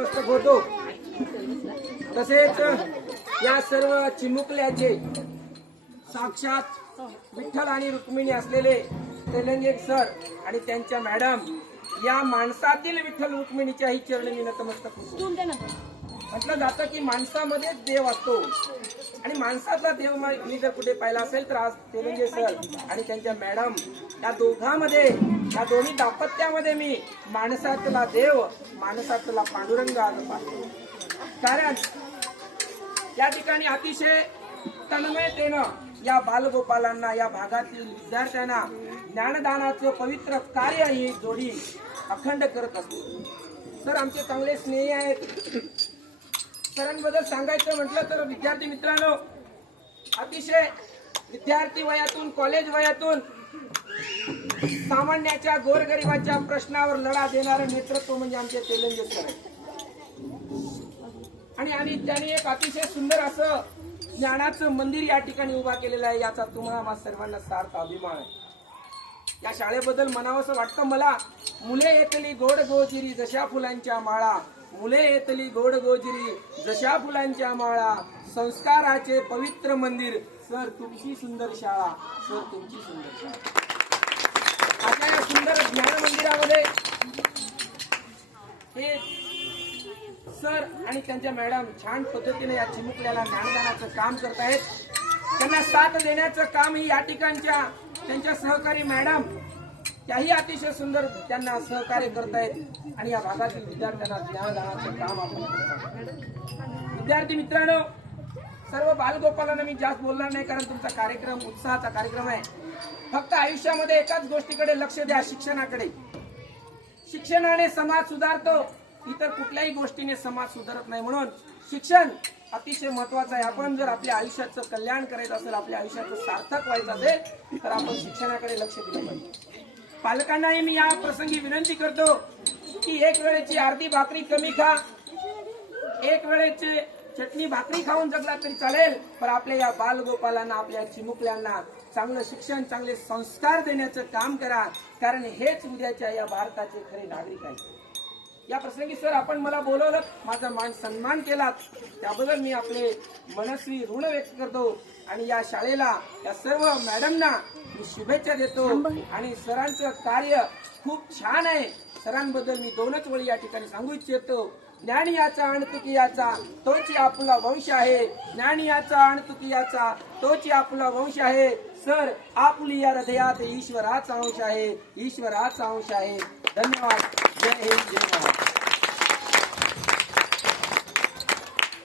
नतमस्तक होतो। तसेच या सर्व चिमुकल्याचे साक्षात विठ्ठल आणि रुक्मिणी असलेले तेलंगे सर आणि त्यांच्या मॅडम या माणसातील विठ्ठल रुक्मिणीच्याही चरणी मी नतमस्तक होतो। म्हटलं जातं की माणसामध्ये देव असतो आणि माणसातला देव मी जर कुठे पाहिला असेल तर आज तेलंगे सर आणि त्यांच्या मॅडम या दोघांमध्ये, या दोन्ही दाम्पत्यामध्ये मी माणसातला देव, माणसातला पांडुरंग आज पाहतो। कारण या ठिकाणी अतिशय तन्मयतेनं या बालगोपालांना, या भागातील विद्यार्थ्यांना ज्ञानदानाचं पवित्र कार्य ही जोडी अखंड करत असते। सर आमचे चांगले स्नेही आहेत। सरांबद्दल सांगायचं म्हटलं तर विद्यार्थी मित्रांनो, अतिशय विद्यार्थी वयातून, कॉलेज वयातून सामान्याच्या गोरगरिबाच्या प्रश्नावर लढा देणारं नेतृत्व म्हणजे आमचे तेलंगे सर आहे। आणि त्यांनी एक अतिशय सुंदर असं ज्ञानाचं मंदिर या ठिकाणी उभा केलेलं आहे, याचा तुम्हाला सर्वांना सार्थ अभिमान आहे। या शाळेबद्दल म्हणावंसं वाटतं मला, मुले येतली गोड गोजिरी जशा फुलांच्या माळा, मुले येतली गोड गोजिरी जशा फुलांच्या माळा, संस्काराचे पवित्र मंदिर, सर तुमची सुंदर शाळा, सर तुमची सुंदर शाळा। आता या सुंदर ज्ञान मंदिरामध्ये हे सर आणि त्यांच्या मॅडम छान पद्धतीने या चिमुकल्याला ज्ञानदानाचं काम करतायत। त्यांना साथ देण्याचं काम ही या ठिकाणच्या त्यांच्या सहकारी मॅडम त्याही अतिशय सुंदर त्यांना सहकार्य करतायत आणि या भागातील विद्यार्थ्यांना ज्ञानदानाचं काम आपण करतो। विद्यार्थी मित्रांनो, सर्व बालगोपालांना मी जास्त बोलणार नाही कारण तुमचा कार्यक्रम उत्साहाचा कार्यक्रम आहे। फक्त आयुष्यामध्ये एकाच गोष्टीकडे लक्ष द्या, शिक्षणाकडे। शिक्षणाने समाज सुधारतो, इतर कुठल्याही गोष्टीने समाज सुधारत नाही। म्हणून शिक्षण अतिशय महत्वाचं आहे। आपण जर आपल्या आयुष्याचं कल्याण करायचं असेल, आपल्या आयुष्याचं सार्थक व्हायचं असेल तर आपण शिक्षणाकडे लक्ष दिलं पाहिजे। पालकांनाही मी या प्रसंगी विनंती करतो की एक वेळेची अर्धी भाकरी कमी खा, एक वेळेची चटणी भाकरी खाऊन जगला तरी चालेल, पण आपल्या या बालगोपालांना, आपल्या चिमुकल्यांना चांगलं शिक्षण, चांगले संस्कार देण्याचं काम करा, कारण हेच उद्याच्या या भारताचे खरे नागरिक आहेत। या प्रसंगी सर आपण मला बोलवलं, माझा मान सन्मान केला, त्याबद्दल मी आपले मनस्वी ऋण व्यक्त करतो आणि या शाळेला, या सर्व मॅडमना मी शुभेच्छा देतो। आणि सरांचं कार्य खूप छान आहे। सरांबद्दल मी दोनच वेळी या ठिकाणी सांगू इच्छितो, ज्ञान याचा अणतुकी याचा तोची आपला वंश आहे, ज्ञान याचा अणतुकी याचा तोची आपला वंश आहे। सर आपली या हृदयात ईश्वराचा अंश आहे, ईश्वराचा अंश आहे। धन्यवाद। जय हिंद, जय महाराष्ट्र।